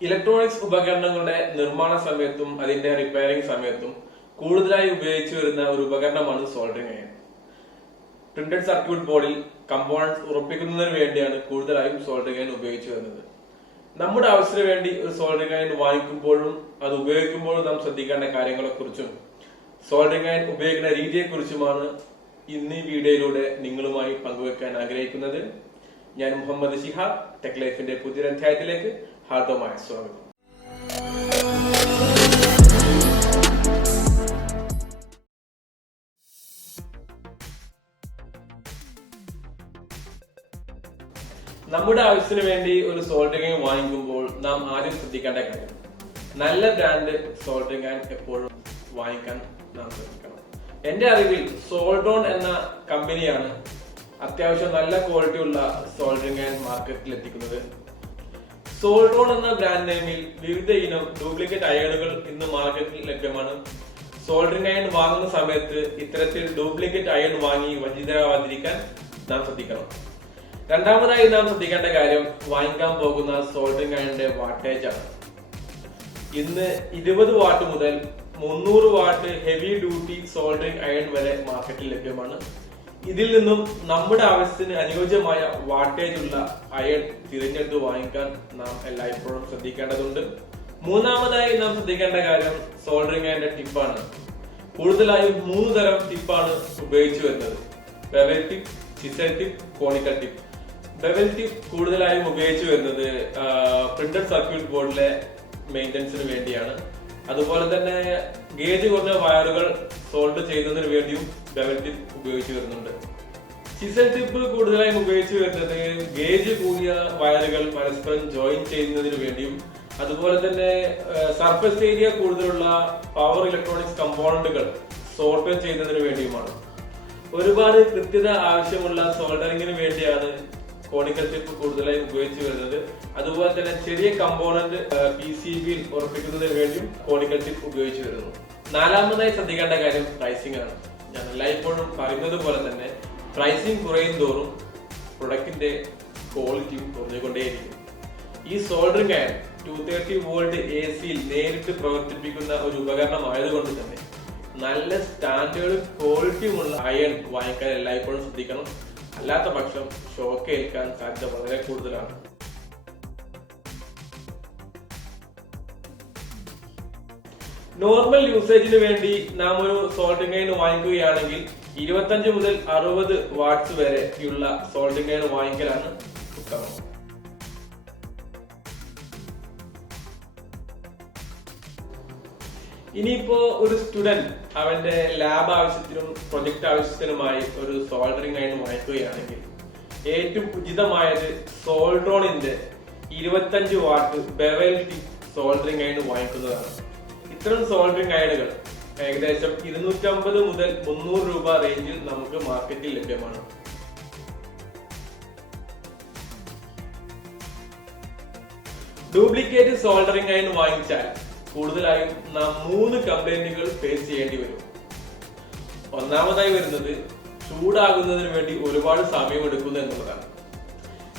Electronics ഉപകരണങ്ങളുടെ നിർമ്മാണ സമയത്തും അതിന്റെ റിപ്പയറിംഗ് സമയത്തും കൂടുതലായി ഉപയോഗിച്ചു വരുന്ന ഒരു ഉപകരണമാണ് സോൾഡറിംഗ് അയൺ. പ്രിന്റഡ് സർക്യൂട്ട് ബോർഡിൽ കമ്പോണന്റ്സ് ഉറപ്പിക്കുന്നതിന് വേണ്ടിയാണ് കൂടുതലായും സോൾഡറിംഗ് അയൺ ഉപയോഗിച്ചു വരുന്നത്. നമ്മുടെ ആവശ്യത്തിന് വേണ്ടി ഒരു സോൾഡറിംഗ് അയൺ വാങ്ങിക്കുമ്പോഴും അത് ഉപയോഗിക്കുമ്പോഴും നാം ശ്രദ്ധിക്കേണ്ട കാര്യങ്ങളെക്കുറിച്ചും സോൾഡറിംഗ് അയൺ ഉപയോഗിക്കുന്ന രീതിയെക്കുറിച്ചുമാണ് ഇന്ന് ഈ വീഡിയോയിലൂടെ നിങ്ങളുമായി പങ്കുവെക്കാൻ ആഗ്രഹിക്കുന്നത്. ഞാൻ മുഹമ്മദ് ഷിഹാബ്. ടെക് ലൈഫിന്റെ പുതിയൊരു അധ്യായത്തിലേക്ക് ഹാർദവമായ സ്വാഗതം. നമ്മുടെ ആവശ്യത്തിന് വേണ്ടി ഒരു സോൾഡറിംഗ് അയൺ വാങ്ങിക്കുമ്പോൾ നാം ആദ്യം ശ്രദ്ധിക്കേണ്ട കാര്യം, നല്ല ബ്രാൻഡ് സോൾഡറിംഗ് അയൺ എപ്പോഴും വാങ്ങിക്കാൻ നാം ശ്രദ്ധിക്കണം. എന്റെ അറിവിൽ സോൾഡോൺ എന്ന കമ്പനിയാണ് അത്യാവശ്യം നല്ല ക്വാളിറ്റി ഉള്ള സോൾഡറിംഗ് അയൺ മാർക്കറ്റിൽ എത്തിക്കുന്നത്. സോൾഡോൺ എന്ന ബ്രാൻഡ് നെയിമിൽ വിവിധ ഇനം ഡ്യൂപ്ലിക്കേറ്റ് അയണുകൾ ഇന്ന് മാർക്കറ്റിൽ ലഭ്യമാണ്. സോൾഡറിംഗ് അയൺ വാങ്ങുന്ന സമയത്ത് ഇത്തരത്തിൽ ഡ്യൂപ്ലിക്കേറ്റ് അയൺ വാങ്ങി വഞ്ചിതരാവാതിരിക്കാൻ നാം ശ്രദ്ധിക്കണം. രണ്ടാമതായി നാം ശ്രദ്ധിക്കേണ്ട കാര്യം, വാങ്ങിക്കാൻ പോകുന്ന സോൾഡറിംഗ് അയണിന്റെ വാട്ടേജ് ആണ്. ഇന്ന് 20 വാട്ട് മുതൽ 300 what heavy duty soldering iron വരെ മാർക്കറ്റിൽ ലഭ്യമാണ്. ഇതിൽ നിന്നും നമ്മുടെ ആവശ്യത്തിന് അനുയോജ്യമായ വാട്ടേജ് ഉള്ള അയൺ തിരഞ്ഞെടുത്ത് വാങ്ങിക്കാൻ നാം എല്ലായ്പ്പോഴും ശ്രദ്ധിക്കേണ്ടതുണ്ട്. മൂന്നാമതായി നാം ശ്രദ്ധിക്കേണ്ട കാര്യം സോൾഡറിംഗ് അയണിന്റെ ടിപ്പാണ്. കൂടുതലായും 3 തരം ടിപ്പാണ് ഉപയോഗിച്ചു വരുന്നത്: bevel tip, chisel tip, conical tip. Bevel tip കൂടുതലായും ഉപയോഗിച്ചു വരുന്നത് പ്രിന്റഡ് സർക്യൂട്ട് ബോർഡിലെ മെയിൻ്റനൻസിന് വേണ്ടിയാണ്. അതുപോലെ തന്നെ ഗേജ് കുറഞ്ഞ വയറുകൾ സോൾഡ് ചെയ്യുന്നതിന് വേണ്ടിയും ബെവൽ ടിപ്പ് ഉപയോഗിച്ചു വരുന്നുണ്ട്. ചിസൽ ടിപ്പ് കൂടുതലായും ഉപയോഗിച്ചു വരുന്നത് ഗേജ് കൂടിയ വയറുകൾ പരസ്പരം ജോയിൻ ചെയ്യുന്നതിന് വേണ്ടിയും അതുപോലെ തന്നെ സർഫസ് ഏരിയ കൂടുതലുള്ള പവർ ഇലക്ട്രോണിക്സ് കമ്പോണന്റുകൾ സോൾഡർ ചെയ്യുന്നതിന് വേണ്ടിയുമാണ്. ഒരുപാട് കൃത്യത ആവശ്യമുള്ള സോൾഡറിംഗിന് വേണ്ടിയാണ് കോണിക്കൽ ടിപ്പ് കൂടുതലായി ഉപയോഗിച്ചു വരുന്നത്. അതുപോലെ തന്നെ ചെറിയ കമ്പോണന്റ് PCBയിൽ ഉറപ്പിക്കുന്നതിന് വേണ്ടിയും കോണിക്കൽ ടിപ്പ് ഉപയോഗിച്ചു വരുന്നു. നാലാമതായി ശ്രദ്ധിക്കേണ്ട കാര്യം പ്രൈസിംഗ് ആണ്. ഞാൻ എല്ലായ്പ്പോഴും പറയുന്നത് പോലെ തന്നെ പ്രൈസിംഗ് കുറയും തോറും പ്രൊഡക്റ്റിന്റെ ക്വാളിറ്റിയും കുറഞ്ഞുകൊണ്ടേയിരിക്കും. ഈ സോൾഡറിംഗ് അയൺ 230 വോൾട്ട് AC നേരിട്ട് പ്രവർത്തിപ്പിക്കുന്ന ഒരു ഉപകരണമായതുകൊണ്ട് തന്നെ നല്ല സ്റ്റാൻഡേർഡ് ക്വാളിറ്റിയുമുള്ള അയൺ വാങ്ങിക്കാൻ എല്ലായ്പ്പോഴും ശ്രദ്ധിക്കണം. അല്ലാത്ത പക്ഷം ഷോക്ക് ഏൽക്കാൻ സാധ്യത വളരെ കൂടുതലാണ്. നോർമൽ യൂസേജിന് വേണ്ടി നാം ഒരു സോൾഡറിംഗ് അയൺ വാങ്ങിക്കുകയാണെങ്കിൽ 25 മുതൽ 60 വാട്ട്സ് വരെയുള്ള സോൾഡറിംഗ് അയൺ വാങ്ങിക്കലാണ് ഉത്തമം. ഇനിയിപ്പോ ഒരു സ്റ്റുഡന്റ് അവന്റെ ലാബ് ആവശ്യത്തിനും പ്രൊജക്ട് ആവശ്യത്തിനുമായി ഒരു സോൾഡറിംഗ് അയൺ വാങ്ങിക്കുകയാണെങ്കിൽ ഏറ്റവും ഉചിതമായത് സോൾഡ്രോണിന്റെ 25 watt bevel tip soldering iron വാങ്ങിക്കുന്നതാണ്. ഇത്തരം സോൾഡറിംഗ് അയണുകൾ ഏകദേശം 250 മുതൽ 300 രൂപ റേഞ്ചിൽ നമുക്ക് മാർക്കറ്റിൽ ലഭ്യമാണ്. ഡ്യൂപ്ലിക്കേറ്റ് സോൾഡറിംഗ് അയൺ വാങ്ങിച്ചാൽ കൂടുതലായും നാം 3 കംപ്ലൈന്റുകൾ ഫേസ് ചെയ്യേണ്ടി വരും. ഒന്നാമതായി വരുന്നത് ചൂടാകുന്നതിന് വേണ്ടി ഒരുപാട് സമയമെടുക്കുന്നു എന്നുള്ളതാണ്.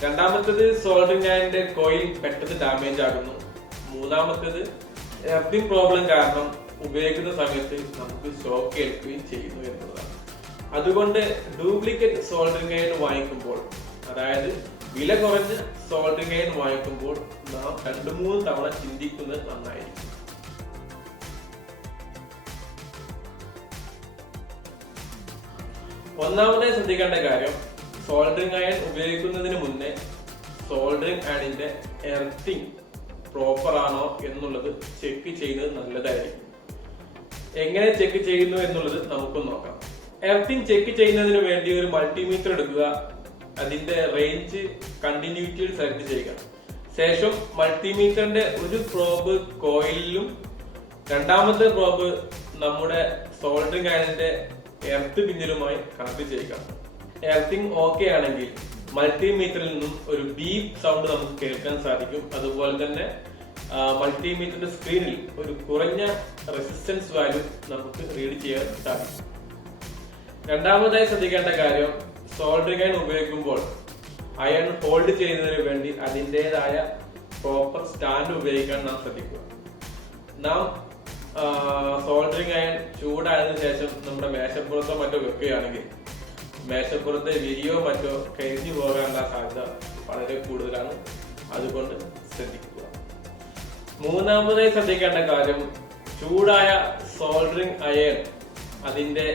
രണ്ടാമത്തേത് സോൾഡറിംഗ് അയണിന്റെ കോയിൽ പെട്ടെന്ന് ഡാമേജ് ആകുന്നു. മൂന്നാമത്തേത് എർത്തിങ് പ്രോബ്ലം കാരണം ഉപയോഗിക്കുന്ന സമയത്ത് നമുക്ക് ഷോക്ക് ഏൽക്കുകയും ചെയ്യുന്നു എന്നുള്ളതാണ്. അതുകൊണ്ട് ഡ്യൂപ്ലിക്കേറ്റ് സോൾഡറിംഗ് അയൺ വാങ്ങിക്കുമ്പോൾ, അതായത് വില കുറഞ്ഞ സോൾഡറിംഗ് അയൺ വാങ്ങിക്കുമ്പോൾ നാം 2-3 തവണ ചിന്തിക്കുന്നത് നന്നായിരിക്കും. ഒന്നാമതായി ശ്രദ്ധിക്കേണ്ട കാര്യം, സോൾഡറിംഗ് അയൺ ഉപയോഗിക്കുന്നതിന് മുന്നേ സോൾഡറിംഗ് അയണിന്റെ എർത്തിങ് പ്രോപ്പർ ആണോ എന്നുള്ളത് ചെക്ക് ചെയ്യുന്നത് നല്ലതായിരിക്കും. എങ്ങനെ ചെക്ക് ചെയ്യുന്നു എന്നുള്ളത് നമുക്ക് നോക്കാം. എർത്തിങ് ചെക്ക് ചെയ്യുന്നതിന് വേണ്ടി ഒരു മൾട്ടിമീറ്റർ എടുക്കുക. അതിന്റെ റേഞ്ച് കണ്ടിന്യൂറ്റിയിൽ സെലക്ട് ചെയ്യുക. ശേഷം മൾട്ടിമീറ്ററിന്റെ ഒരു പ്രോബ് കോയിലിലും രണ്ടാമത്തെ പ്രോബ് നമ്മുടെ സോൾഡറിംഗ് അയണിന്റെ എർത്ത് പിന്നിലുമായി കണക്ട് ചെയ്യുക. എർത്തിങ് ഓക്കെ ആണെങ്കിൽ മൾട്ടിമീറ്ററിൽ നിന്നും ഒരു ബീപ്പ് സൗണ്ട് നമുക്ക് കേൾക്കാൻ സാധിക്കും. അതുപോലെ തന്നെ മൾട്ടിമീറ്ററിന്റെ സ്ക്രീനിൽ ഒരു കുറഞ്ഞ റെസിസ്റ്റൻസ് വാല്യൂ നമുക്ക് റീഡ് ചെയ്യാൻ സാധിക്കും. രണ്ടാമതായി ശ്രദ്ധിക്കേണ്ട കാര്യം, സോൾഡറിംഗ് അയൺ ഉപയോഗിക്കുമ്പോൾ അയൺ ഹോൾഡ് ചെയ്യുന്നതിന് വേണ്ടി അതിൻ്റെതായ പ്രോപ്പർ സ്റ്റാൻഡ് ഉപയോഗിക്കാൻ നാം ശ്രദ്ധിക്കുക. നാം സോൾഡറിംഗ് അയൺ ചൂടായതിനു ശേഷം നമ്മുടെ മേശപ്പുറത്തോ മറ്റോ വെക്കുകയാണെങ്കിൽ മേശപ്പുറത്തെ വിരിയോ മറ്റോ കരിഞ്ഞു പോകാനുള്ള സാധ്യത വളരെ കൂടുതലാണ്. അതുകൊണ്ട് ശ്രദ്ധിക്കുക. മൂന്നാമതായി ശ്രദ്ധിക്കേണ്ട കാര്യം, ചൂടായ സോൾഡറിംഗ് അയൺ അതിന്റെ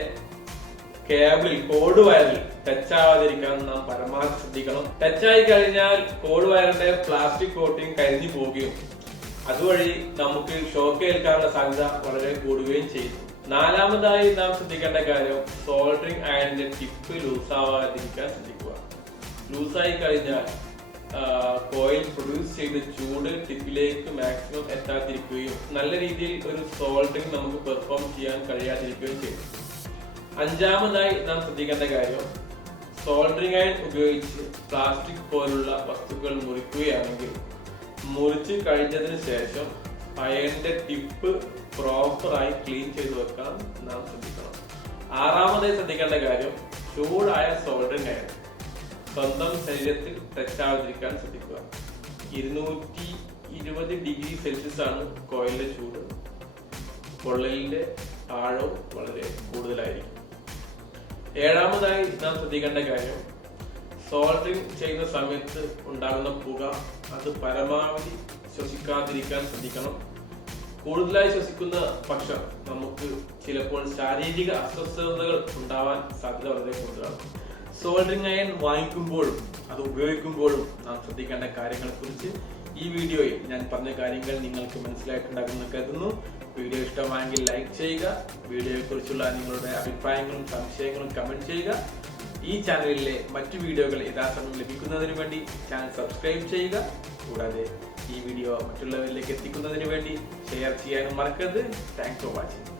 കേബിൾ കോഡ് വയറിൽ ടച്ച് ആവാതിരിക്കാൻ നാം പരമാവധി ശ്രദ്ധിക്കണം. ടച്ചായി കഴിഞ്ഞാൽ കോഡ് വയറിന്റെ പ്ലാസ്റ്റിക് കോട്ടിംഗ് കരിഞ്ഞു പോവുകയും അതുവഴി നമുക്ക് ഷോക്ക് ഏൽക്കാനുള്ള സാധ്യത വളരെ കൂടുകയും ചെയ്യും. നാലാമതായി നാം ശ്രദ്ധിക്കേണ്ട കാര്യം, സോൾഡറിംഗ് അയണിന്റെ ടിപ്പ് ലൂസാവാതിരിക്കാൻ ശ്രദ്ധിക്കുക. ലൂസായി കഴിഞ്ഞാൽ കോയിൽ പ്രൊഡ്യൂസ് ചെയ്ത് ചൂട് ടിപ്പിലേക്ക് മാക്സിമം എത്താതിരിക്കുകയും നല്ല രീതിയിൽ ഒരു സോൾഡറിംഗ് നമുക്ക് പെർഫോം ചെയ്യാൻ കഴിയാതിരിക്കുകയും ചെയ്യും. അഞ്ചാമതായി നാം ശ്രദ്ധിക്കേണ്ട കാര്യം, സോൾഡറിംഗ് അയൺ ഉപയോഗിച്ച് പ്ലാസ്റ്റിക് പോലുള്ള വസ്തുക്കൾ മുറിക്കുകയാണെങ്കിൽ മുറിച്ച് കഴിഞ്ഞതിന് ശേഷം അയണിന്റെ ടിപ്പ് പ്രോപ്പറായി ക്ലീൻ ചെയ്ത് വെക്കാൻ നാം ശ്രദ്ധിക്കണം. ആറാമതായി ശ്രദ്ധിക്കേണ്ട കാര്യം, ചൂടായ സോൾഡറിംഗ് അയൺ സ്വന്തം ശരീരത്തിൽ ടച്ചാവാതിരിക്കാൻ ശ്രദ്ധിക്കുക. 220 ഡിഗ്രി സെൽഷ്യസ് ആണ് കോയിലിന്റെ ചൂട്. പൊള്ളലിന്റെ ആഴവും വളരെ കൂടുതലായിരിക്കും. ഏഴാമതായി നാം ശ്രദ്ധിക്കേണ്ട കാര്യം, സോൾഡറിംഗ് ചെയ്യുന്ന സമയത്ത് ഉണ്ടാകുന്ന പുക അത് പരമാവധി ശ്വസിക്കാതിരിക്കാൻ ശ്രദ്ധിക്കണം. കൂടുതലായി ശ്വസിക്കുന്ന പക്ഷം നമുക്ക് ചിലപ്പോൾ ശാരീരിക അസ്വസ്ഥതകൾ ഉണ്ടാവാൻ സാധ്യത വളരെ കൂടുതലാണ്. സോൾഡറിംഗ് അയൺ വാങ്ങിക്കുമ്പോഴും അത് ഉപയോഗിക്കുമ്പോഴും നാം ശ്രദ്ധിക്കേണ്ട കാര്യങ്ങളെ കുറിച്ച് ഈ വീഡിയോയിൽ ഞാൻ പറഞ്ഞ കാര്യങ്ങൾ നിങ്ങൾക്ക് മനസ്സിലായിട്ടുണ്ടാകുമെന്ന് കരുതുന്നു. വീഡിയോ ഇഷ്ടമായെങ്കിൽ ലൈക്ക് ചെയ്യുക. വീഡിയോയെ കുറിച്ചുള്ള നിങ്ങളുടെ അഭിപ്രായങ്ങളും സംശയങ്ങളും കമന്റ് ചെയ്യുക. ഈ ചാനലിലെ മറ്റു വീഡിയോകൾ യഥാസമയം ലഭിക്കുന്നതിന് വേണ്ടി ചാനൽ സബ്സ്ക്രൈബ് ചെയ്യുക. കൂടാതെ ഈ വീഡിയോ മറ്റുള്ളവരിലേക്ക് എത്തിക്കുന്നതിന് വേണ്ടി ഷെയർ ചെയ്യാനും മറക്കരുത്. Thanks for watching.